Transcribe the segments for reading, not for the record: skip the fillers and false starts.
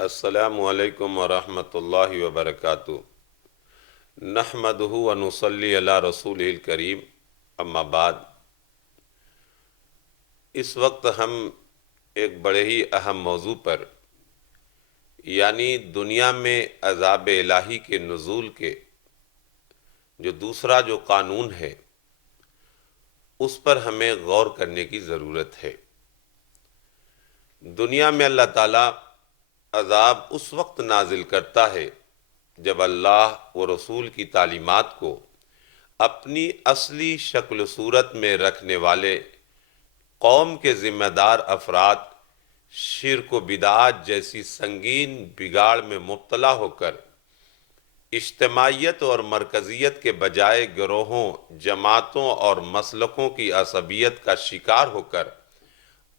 السلام علیکم ورحمۃ اللہ وبرکاتہ۔ نحمدہ و نصلی علی رسولہ الکریم، اما بعد۔ اس وقت ہم ایک بڑے ہی اہم موضوع پر، یعنی دنیا میں عذاب الہی کے نزول کے جو دوسرا قانون ہے، اس پر ہمیں غور کرنے کی ضرورت ہے۔ دنیا میں اللہ تعالیٰ عذاب اس وقت نازل کرتا ہے جب اللہ و رسول کی تعلیمات کو اپنی اصلی شکل و صورت میں رکھنے والے قوم کے ذمہ دار افراد شرک و بدعات جیسی سنگین بگاڑ میں مبتلا ہو کر اجتماعیت اور مرکزیت کے بجائے گروہوں، جماعتوں اور مسلکوں کی عصبیت کا شکار ہو کر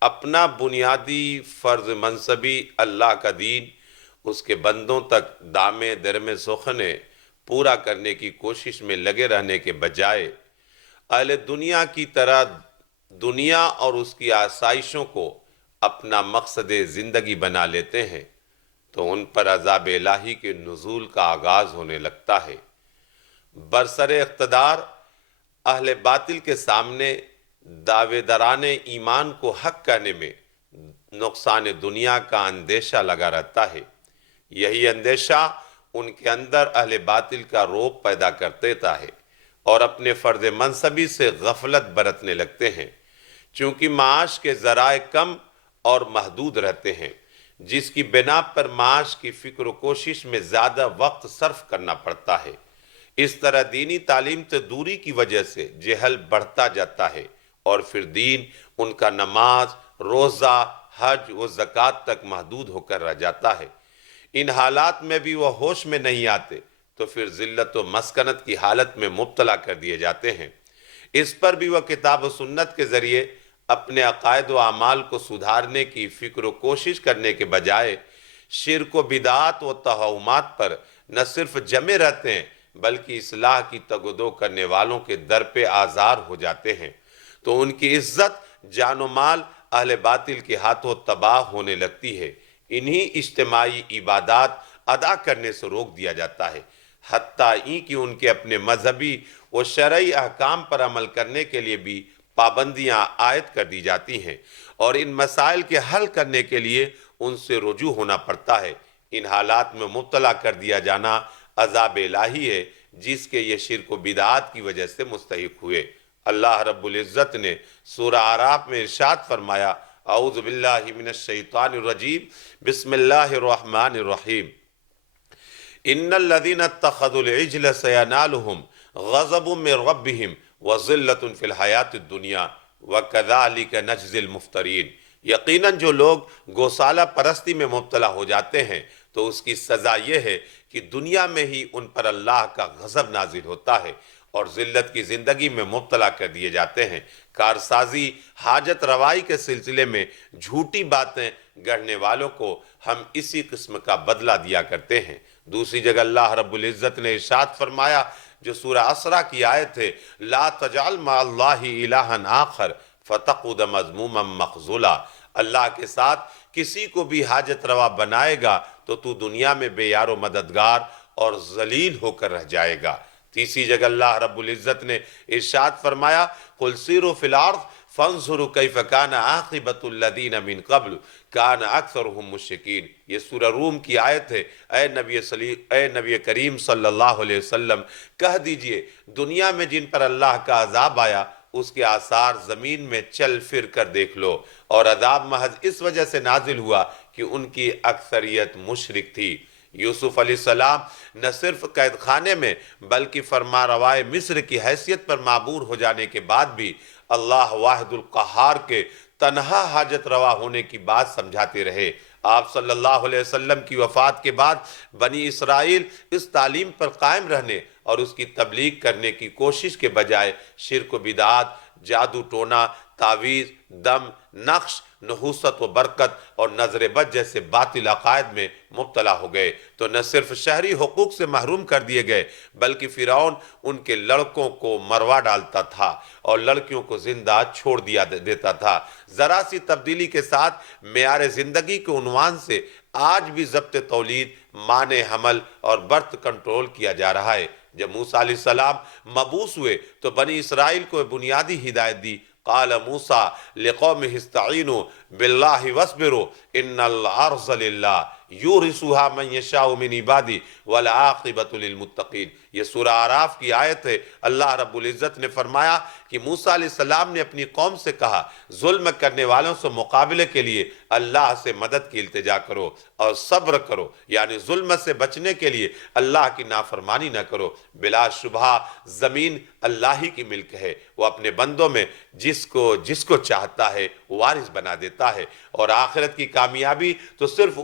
اپنا بنیادی فرض منصبی اللہ کا دین اس کے بندوں تک دامے درمے سخنے پورا کرنے کی کوشش میں لگے رہنے کے بجائے اہل دنیا کی طرح دنیا اور اس کی آسائشوں کو اپنا مقصد زندگی بنا لیتے ہیں، تو ان پر عذاب الہی کے نزول کا آغاز ہونے لگتا ہے۔ برسر اقتدار اہل باطل کے سامنے دعوے داران ایمان کو حق کہنے میں نقصان دنیا کا اندیشہ لگا رہتا ہے۔ یہی اندیشہ ان کے اندر اہل باطل کا رعب پیدا کر دیتا ہے اور اپنے فرض منصبی سے غفلت برتنے لگتے ہیں، چونکہ معاش کے ذرائع کم اور محدود رہتے ہیں، جس کی بنا پر معاش کی فکر و کوشش میں زیادہ وقت صرف کرنا پڑتا ہے۔ اس طرح دینی تعلیم سے دوری کی وجہ سے جہل بڑھتا جاتا ہے اور پھر دین ان کا نماز، روزہ، حج و زکوٰۃ تک محدود ہو کر رہ جاتا ہے۔ ان حالات میں بھی وہ ہوش میں نہیں آتے تو پھر ذلت و مسکنت کی حالت میں مبتلا کر دیے جاتے ہیں۔ اس پر بھی وہ کتاب و سنت کے ذریعے اپنے عقائد و اعمال کو سدھارنے کی فکر و کوشش کرنے کے بجائے شرک و بدعات و توہمات پر نہ صرف جمے رہتے ہیں بلکہ اصلاح کی تگ و دو کرنے والوں کے در پہ آزار ہو جاتے ہیں، تو ان کی عزت، جان و مال اہل باطل کے ہاتھوں تباہ ہونے لگتی ہے۔ انہی اجتماعی عبادات ادا کرنے سے روک دیا جاتا ہے، حتیٰ کہ ان کے اپنے مذہبی و شرعی احکام پر عمل کرنے کے لیے بھی پابندیاں عائد کر دی جاتی ہیں، اور ان مسائل کے حل کرنے کے لیے ان سے رجوع ہونا پڑتا ہے۔ ان حالات میں مبتلا کر دیا جانا عذاب الہی ہے، جس کے یہ شرک و بدعات کی وجہ سے مستحق ہوئے۔ اللہ رب العزت نے سورہ اعراف میں ارشاد فرمایا، اعوذ باللہ من الشیطان الرجیم، بسم اللہ الرحمن الرحیم، ان الذین اتخذوا العجل سینالہم غضب من ربہم وذلۃ فی الحیاۃ الدنیا وکذالک نجزی المفترین۔ یقیناً جو لوگ گوسالہ پرستی میں مبتلا ہو جاتے ہیں تو اس کی سزا یہ ہے کہ دنیا میں ہی ان پر اللہ کا غضب نازل ہوتا ہے اور ذلت کی زندگی میں مبتلا کر دیے جاتے ہیں۔ کارسازی، حاجت روائی کے سلسلے میں جھوٹی باتیں گڑھنے والوں کو ہم اسی قسم کا بدلہ دیا کرتے ہیں۔ دوسری جگہ اللہ رب العزت نے ارشاد فرمایا، جو سورہ اسرا کی آیت ہے، لا تجعل مع اللہ الہا آخر فتقعد مذموما مخذولا۔ اللہ کے ساتھ کسی کو بھی حاجت روا بنائے گا تو تو دنیا میں بے یار و مددگار اور ذلیل ہو کر رہ جائے گا۔ تیسری جگہ اللہ رب العزت نے ارشاد فرمایا، قل سیروا فی الارض فانظروا کیف کان عاقبۃ الذین من قبل کان اکثرهم مشرکین۔ یہ سورہ روم کی آیت ہے۔ اے نبی کریم صلی اللہ علیہ وسلم، کہہ دیجئے دنیا میں جن پر اللہ کا عذاب آیا اس کے آثار زمین میں چل پھر کر دیکھ لو، اور عذاب محض اس وجہ سے نازل ہوا کہ ان کی اکثریت مشرک تھی۔ یوسف علیہ السلام نہ صرف قید خانے میں بلکہ فرما روائے مصر کی حیثیت پر معبور ہو جانے کے بعد بھی اللہ واحد القہار کے تنہا حاجت روا ہونے کی بات سمجھاتے رہے۔ آپ صلی اللہ علیہ وسلم کی وفات کے بعد بنی اسرائیل اس تعلیم پر قائم رہنے اور اس کی تبلیغ کرنے کی کوشش کے بجائے شرک و بدعات، جادو ٹونا، تعویذ، دم، نقش، نحوست و برکت اور نظر بد جیسے باطل عقائد میں مبتلا ہو گئے تو نہ صرف شہری حقوق سے محروم کر دیے گئے بلکہ فرعون ان کے لڑکوں کو مروا ڈالتا تھا اور لڑکیوں کو زندہ چھوڑ دیتا تھا۔ ذرا سی تبدیلی کے ساتھ معیار زندگی کے عنوان سے آج بھی ضبط تولید، مانع حمل اور برتھ کنٹرول کیا جا رہا ہے۔ جب موسیٰ علیہ السلام مبعوث ہوئے تو بنی اسرائیل کو بنیادی ہدایت دی۔ قال موسیٰ لقومہ استعینوا باللہ واصبروا ان الارض للہ یورثها من یشاء من عبادہ والعاقبۃ للمتقین۔ یہ سورہ اعراف کی آیت ہے۔ اللہ رب العزت نے فرمایا کہ موسیٰ علیہ السلام نے اپنی قوم سے کہا، ظلم کرنے والوں سے مقابلے کے لیے اللہ سے مدد کی التجا کرو اور صبر کرو، یعنی ظلم سے بچنے کے لیے اللہ کی نافرمانی نہ کرو۔ بلا شبہ زمین اللہ ہی کی ملک ہے، وہ اپنے بندوں میں جس کو چاہتا ہے وارث بنا دیتا ہے، اور آخرت کی کامیابی تو صرف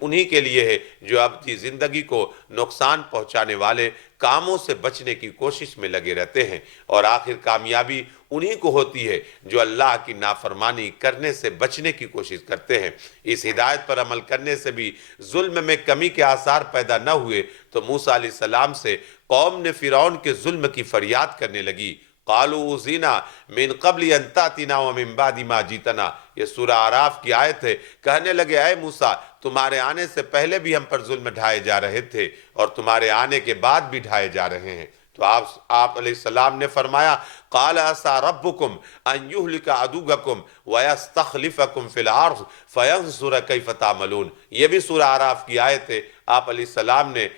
انہی کے لیے ہے جو اپنی زندگی کو نقصان پہنچانے والے کاموں سے بچنے کی کوشش میں لگے رہتے ہیں، اور آخر کامیابی انہی کو ہوتی ہے جو اللہ کی نافرمانی کرنے سے بچنے کی کوشش کرتے ہیں۔ اس ہدایت پر عمل کرنے سے بھی ظلم میں کمی کے آثار پیدا نہ ہوئے تو موسیٰ علیہ السلام سے قوم نے فرعون کے ظلم کی فریاد کرنے لگی۔ قالوا اوذینا من قبل ان تأتینا ومن بعد ما جئتنا۔ یہ سورہ اعراف کی آیت ہے۔ کہنے لگے، اے موسیٰ، تمہارے آنے سے پہلے بھی ہم پر ظلم ڈھائے جا رہے تھے اور تمہارے آنے کے بعد بھی ڈھائے جا رہے ہیں۔ تو آپ علیہ السلام نے فرمایا، قال عسى ربكم ان يهلك عدوكم ويستخلفكم في الارض فينظر كيف تعملون۔ یہ بھی سورہ اعراف کی آیت ہے۔ آپ علیہ السلام نے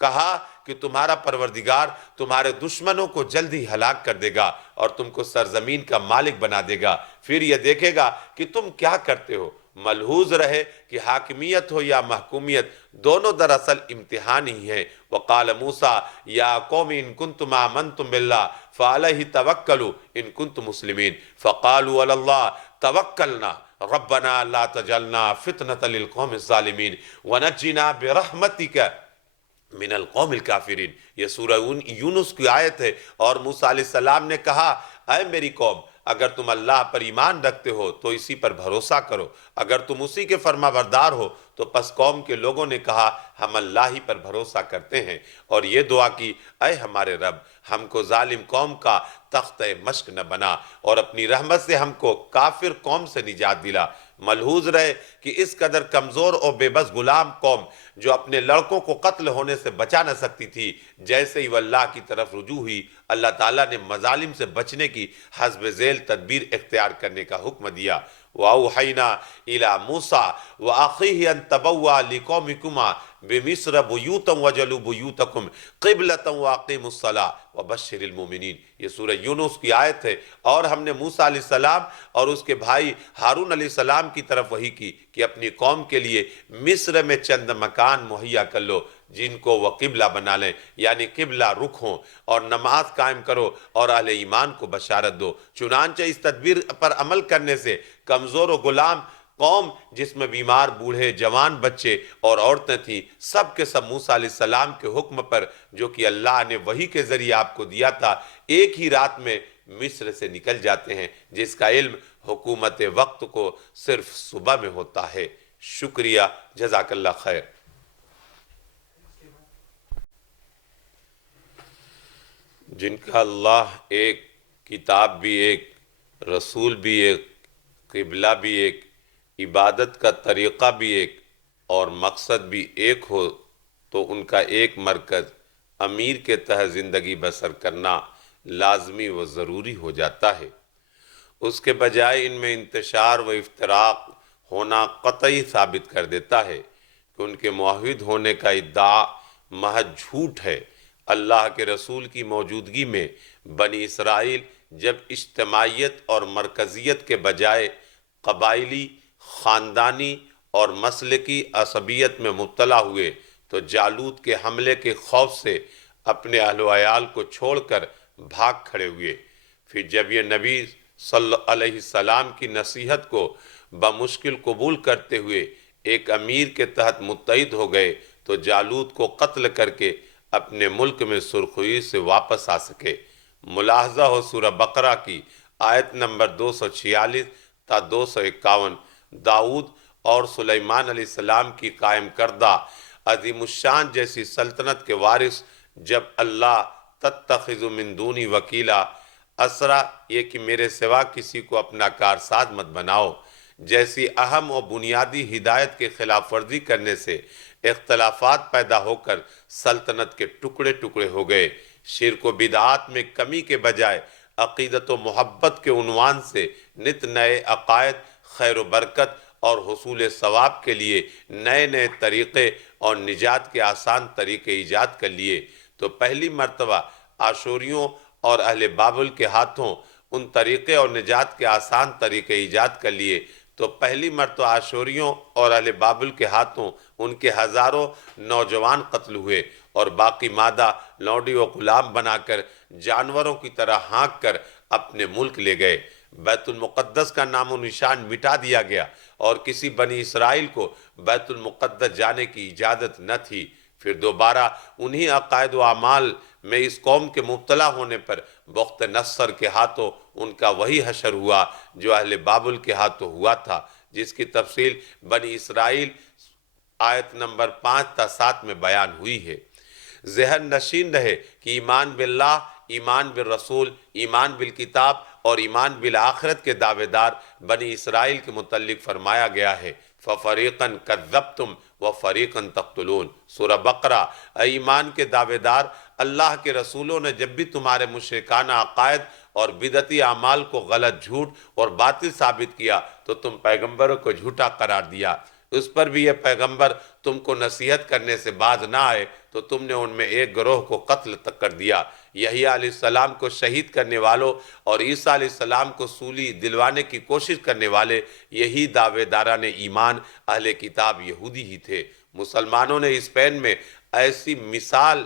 کہا کہ تمہارا پروردگار تمہارے دشمنوں کو جلدی ہلاک کر دے گا اور تم کو سرزمین کا مالک بنا دے گا، پھر یہ دیکھے گا کہ تم کیا کرتے ہو۔ ملحوظ رہے کہ حاکمیت ہو یا محکومیت دونوں دراصل امتحان ہی ہیں۔ وقال موسیٰ یا قوم ان کنتم آمنتم باللہ فعلیہ توکلوا ان کنتم مسلمین فقالوا علی اللہ توکلنا ربنا لا تجعلنا فتنة للقوم الظالمین ونجنا برحمتک من القوم الکافرین۔ یہ سورہ یونس کی آیت ہے، اور موسیٰ علیہ السلام نے کہا، اے میری قوم، اگر تم اللہ پر ایمان رکھتے ہو تو اسی پر بھروسہ کرو، اگر تم اسی کے فرما بردار ہو تو پس قوم کے لوگوں نے کہا، ہم اللہ ہی پر بھروسہ کرتے ہیں، اور یہ دعا کی، اے ہمارے رب، ہم کو ظالم قوم کا تختہ مشق نہ بنا اور اپنی رحمت سے ہم کو کافر قوم سے نجات دلا۔ ملحوظ رہے کہ اس قدر کمزور اور بے بس غلام قوم جو اپنے لڑکوں کو قتل ہونے سے بچا نہ سکتی تھی، جیسے ہی وہ اللہ کی طرف رجوع ہوئی، اللہ تعالیٰ نے مظالم سے بچنے کی حسب ذیل تدبیر اختیار کرنے کا حکم دیا۔ وَأَوْحَيْنَا إِلَى مُوسَىٰ وَأَخِيهِ أَن تَبَوَّأَ لِقَوْمِكُمَا بِمِصْرَ بُيُوتًا وَاجْعَلُوا بُيُوتَكُمْ قِبْلَةً وَأَقِیمُوا الصَّلَاةَ وَبَشِّرِ الْمُؤْمِنِینَ۔ یہ سورہ یونس کی آیت ہے، اور ہم نے موسیٰ علیہ السلام اور اس کے بھائی ہارون علیہ السلام کی طرف وحی کی کہ اپنی قوم کے لیے مصر میں چند مکان مہیا کر لو جن کو وہ قبلہ بنا لیں، یعنی قبلہ رخ ہوں، اور نماز قائم کرو اور اہل ایمان کو بشارت دو۔ چنانچہ اس تدبیر پر عمل کرنے سے کمزور و غلام قوم جس میں بیمار، بوڑھے، جوان، بچے اور عورتیں تھیں، سب کے سب موسیٰ علیہ السلام کے حکم پر جو کہ اللہ نے وحی کے ذریعے آپ کو دیا تھا، ایک ہی رات میں مصر سے نکل جاتے ہیں، جس کا علم حکومت وقت کو صرف صبح میں ہوتا ہے۔ شکریہ، جزاک اللہ خیر۔ جن کا اللہ ایک، کتاب بھی ایک، رسول بھی ایک، قبلہ بھی ایک، عبادت کا طریقہ بھی ایک اور مقصد بھی ایک ہو تو ان کا ایک مرکز امیر کے تحت زندگی بسر کرنا لازمی و ضروری ہو جاتا ہے۔ اس کے بجائے ان میں انتشار و افتراق ہونا قطعی ثابت کر دیتا ہے کہ ان کے موحد ہونے کا ادعا محض جھوٹ ہے۔ اللہ کے رسول کی موجودگی میں بنی اسرائیل جب اجتماعیت اور مرکزیت کے بجائے قبائلی، خاندانی اور مسلکی عصبیت میں مبتلا ہوئے تو جالوت کے حملے کے خوف سے اپنے اہل و عیال کو چھوڑ کر بھاگ کھڑے ہوئے۔ پھر جب یہ نبی صلی اللہ علیہ السلام کی نصیحت کو بمشکل قبول کرتے ہوئے ایک امیر کے تحت متحد ہو گئے تو جالوت کو قتل کر کے اپنے ملک میں سرخروئی سے واپس آ سکے۔ ملاحظہ ہو سورہ بقرہ کی آیت نمبر 246 تا 251۔ داؤد اور سلیمان علیہ السلام کی قائم کردہ عظیم الشان جیسی سلطنت کے وارث جب اللہ تتخذ من دونی وکیلا، اسرا یہ کہ میرے سوا کسی کو اپنا کارساز مت بناؤ، جیسی اہم و بنیادی ہدایت کے خلاف ورزی کرنے سے اختلافات پیدا ہو کر سلطنت کے ٹکڑے ٹکڑے ہو گئے۔ شرک و بدعات میں کمی کے بجائے عقیدت و محبت کے عنوان سے نت نئے عقائد، خیر و برکت اور حصول ثواب کے لیے نئے نئے طریقے اور نجات کے آسان طریقے ایجاد کر لیے، تو پہلی مرتبہ آشوریوں اور اہل بابل کے ہاتھوں ان طریقے اور نجات کے آسان طریقے ایجاد کر لیے، تو پہلی مرتبہ آشوریوں اور اہل بابل کے ہاتھوں ان کے ہزاروں نوجوان قتل ہوئے، اور باقی مادہ لونڈی و غلام بنا کر جانوروں کی طرح ہانک کر اپنے ملک لے گئے۔ بیت المقدس کا نام و نشان مٹا دیا گیا، اور کسی بنی اسرائیل کو بیت المقدس جانے کی اجازت نہ تھی۔ پھر دوبارہ انہی عقائد و اعمال میں اس قوم کے مبتلا ہونے پر بخت نصر کے ہاتھوں ان کا وہی حشر ہوا جو اہل بابل کے ہاتھوں ہوا تھا، جس کی تفصیل بنی اسرائیل آیت نمبر 5 تا 7 میں بیان ہوئی ہے۔ ذہن نشین رہے کہ ایمان باللہ، ایمان بالرسول، ایمان بالکتاب اور ایمان بالآخرت کے دعوے دار بنی اسرائیل کے متعلق فرمایا گیا ہے، فَفَرِيقًا كَذَّبْتُمْ وَفَرِيقًا تَقْتُلُونَ۔ سورہ بقرہ۔ اے ایمان کے دعوے دار، اللہ کے رسولوں نے جب بھی تمہارے مشرکانہ عقائد اور بدعتی اعمال کو غلط، جھوٹ اور باطل ثابت کیا تو تم پیغمبروں کو جھوٹا قرار دیا۔ اس پر بھی یہ پیغمبر تم کو نصیحت کرنے سے باز نہ آئے تو تم نے ان میں ایک گروہ کو قتل تک کر دیا۔ یحییٰ علیہ السلام کو شہید کرنے والوں اور عیسیٰ علیہ السلام کو سولی دلوانے کی کوشش کرنے والے یہی دعوے داران ایمان اہل کتاب یہودی ہی تھے۔ مسلمانوں نے اسپین میں ایسی مثال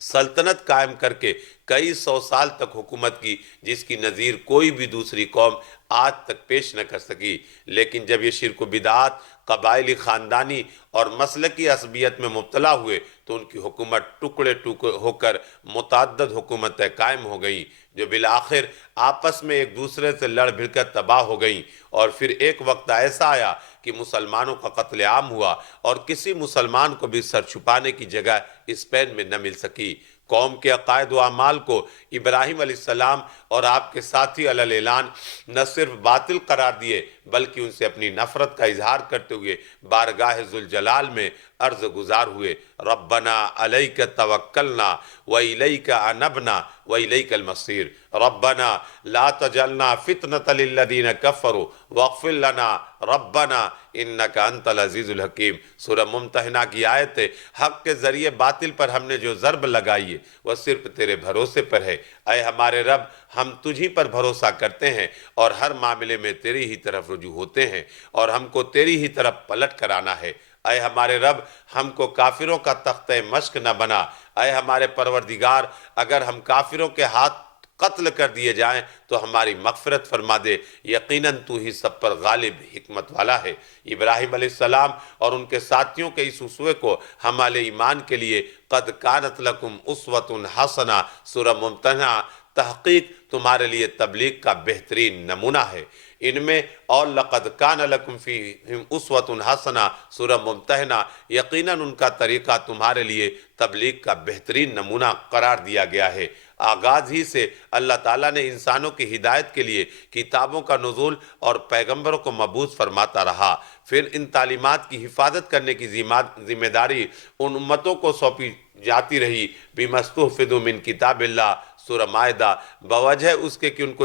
سلطنت قائم کر کے کئی سو سال تک حکومت کی جس کی نظیر کوئی بھی دوسری قوم آج تک پیش نہ کر سکی، لیکن جب یہ شرک و بدعات، قبائلی خاندانی اور مسلکی عصبیت میں مبتلا ہوئے تو ان کی حکومت ٹکڑے ٹکڑے ہو کر متعدد حکومتیں قائم ہو گئیں، جو بالآخر آپس میں ایک دوسرے سے لڑ بھڑ کر تباہ ہو گئیں۔ اور پھر ایک وقت ایسا آیا کہ مسلمانوں کا قتل عام ہوا اور کسی مسلمان کو بھی سر چھپانے کی جگہ اسپین میں نہ مل سکی۔ قوم کے عقائد و اعمال کو ابراہیم علیہ السلام اور آپ کے ساتھی علی الاعلان نہ صرف باطل قرار دیے بلکہ ان سے اپنی نفرت کا اظہار کرتے ہوئے بارگاہ ذوالجلال میں عرض گزار ہوئے، ربنا علیک توکلنا والیک انبنا والیک المصیر، ربنا لا تجعلنا فتنة للذین کفروا واغفر لنا ربنا انک انت العزیز الحکیم۔ سورہ ممتحنہ کی آیت ہے، حق کے ذریعے باطل پر ہم نے جو ضرب لگائی ہے وہ صرف تیرے بھروسے پر ہے۔ اے ہمارے رب، ہم تجھی پر بھروسہ کرتے ہیں اور ہر معاملے میں تیری ہی طرف رجوع ہوتے ہیں اور ہم کو تیری ہی طرف پلٹ کر آنا ہے۔ اے ہمارے رب، ہم کو کافروں کا تختہ مشق نہ بنا۔ اے ہمارے پروردگار، اگر ہم کافروں کے ہاتھ قتل کر دیے جائیں تو ہماری مغفرت فرما دے، یقیناً تو ہی سب پر غالب حکمت والا ہے۔ ابراہیم علیہ السلام اور ان کے ساتھیوں کے اس اسوے کو ہمارے ایمان کے لیے قد کانت لکم اسوۃ حسنہ سورہ ممتحنہ تحقیق تمہارے لیے تبلیغ کا بہترین نمونہ ہے۔ ان میں اور لقد کان لکم فیہم اسوۃ حسنہ سورہ ممتحنہ یقیناً ان کا طریقہ تمہارے لیے تبلیغ کا بہترین نمونہ قرار دیا گیا ہے۔ آغاز ہی سے اللہ تعالیٰ نے انسانوں کی ہدایت کے لیے کتابوں کا نزول اور پیغمبروں کو مبعوث فرماتا رہا، پھر ان تعلیمات کی حفاظت کرنے کی ذمہ داری ان امتوں کو سونپی جاتی رہی۔ بِمَا اسْتُحْفِظُوا مِنْ کِتَابِ اللَّهِ سورہ مائدہ، بوجہ اس کے کہ ان کو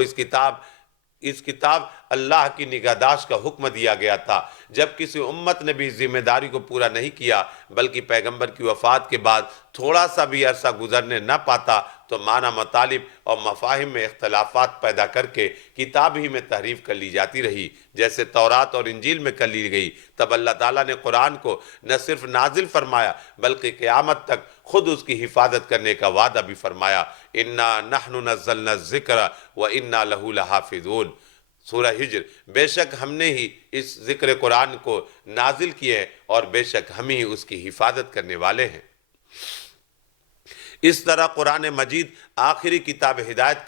اس کتاب اللہ کی نگہداشت کا حکم دیا گیا تھا۔ جب کسی امت نے بھی ذمہ داری کو پورا نہیں کیا بلکہ پیغمبر کی وفات کے بعد تھوڑا سا بھی عرصہ گزرنے نہ پاتا تو معنی مطالب اور مفاہیم میں اختلافات پیدا کر کے کتاب ہی میں تحریف کر لی جاتی رہی، جیسے تورات اور انجیل میں کر لی گئی۔ تب اللہ تعالیٰ نے قرآن کو نہ صرف نازل فرمایا بلکہ قیامت تک خود اس کی حفاظت کرنے کا وعدہ بھی فرمایا، اِنَّا نَحْنُ نَزَّلْنَا الذِّكْرَ وَإِنَّا لَهُ لَحَافِظُونَ۔ سورہ ہجر، بے شک ہم نے ہی اس ذکر قرآن کو نازل کیے ہیں اور بے شک ہم ہی اس کی حفاظت کرنے والے ہیں۔ اس طرح قرآن مجید آخری کتاب ہدایت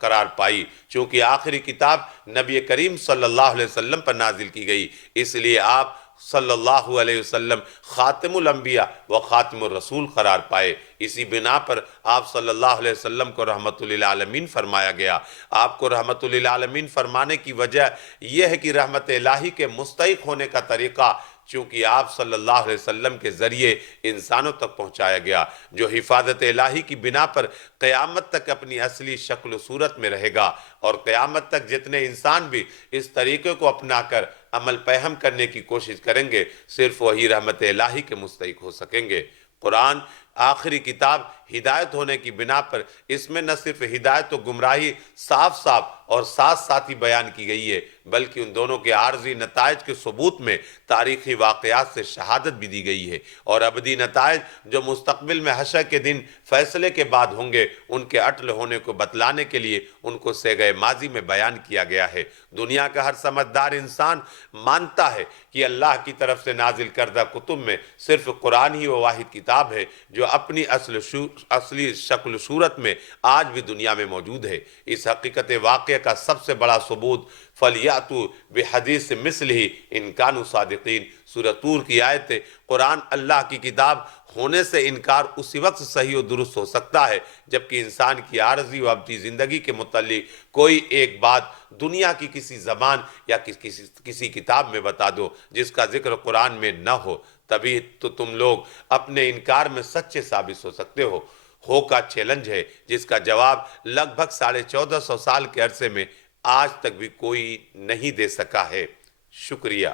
قرار پائی، چونکہ آخری کتاب نبی کریم صلی اللہ علیہ وسلم پر نازل کی گئی، اس لیے آپ صلی اللہ علیہ وسلم خاتم الانبیاء و خاتم الرسول قرار پائے۔ اسی بنا پر آپ صلی اللہ علیہ وسلم کو رحمت للعالمین فرمایا گیا۔ آپ کو رحمت للعالمین فرمانے کی وجہ یہ ہے کہ رحمت الہی کے مستحق ہونے کا طریقہ چونکہ آپ صلی اللہ علیہ وسلم کے ذریعے انسانوں تک پہنچایا گیا، جو حفاظت الہی کی بنا پر قیامت تک اپنی اصلی شکل و صورت میں رہے گا، اور قیامت تک جتنے انسان بھی اس طریقے کو اپنا کر عمل پیہم کرنے کی کوشش کریں گے، صرف وہی رحمت الہی کے مستحق ہو سکیں گے۔ قرآن آخری کتاب ہدایت ہونے کی بنا پر اس میں نہ صرف ہدایت و گمراہی صاف صاف اور ساتھ ساتھ ہی بیان کی گئی ہے، بلکہ ان دونوں کے عارضی نتائج کے ثبوت میں تاریخی واقعات سے شہادت بھی دی گئی ہے، اور ابدی نتائج جو مستقبل میں حشر کے دن فیصلے کے بعد ہوں گے، ان کے اٹل ہونے کو بتلانے کے لیے ان کو سیغہ ماضی میں بیان کیا گیا ہے۔ دنیا کا ہر سمجھدار انسان مانتا ہے کہ اللہ کی طرف سے نازل کردہ کتب میں صرف قرآن ہی وہ واحد کتاب ہے جو اپنی اصلی شکل و صورت میں آج بھی دنیا میں موجود ہے۔ اس حقیقت واقعہ کا سب سے بڑا ثبوت فَلْيَأْتُوا بِحَدِيثٍ مِثْلِهِ إِن كَانُوا صَادِقِينَ سورہ طور کی آیت ہے۔ قرآن اللہ کی کتاب ہونے سے انکار اسی وقت صحیح و درست ہو سکتا ہے جبکہ انسان کی عارضی و ابدی زندگی کے متعلق کوئی ایک بات دنیا کی کسی زبان یا کسی کتاب میں بتا دو جس کا ذکر قرآن میں نہ ہو، تبھی تو تم لوگ اپنے انکار میں سچے ثابت ہو سکتے ہو کا چیلنج ہے، جس کا جواب لگ بھگ 1450 سال کے عرصے میں آج تک بھی کوئی نہیں دے سکا ہے۔ شکریہ۔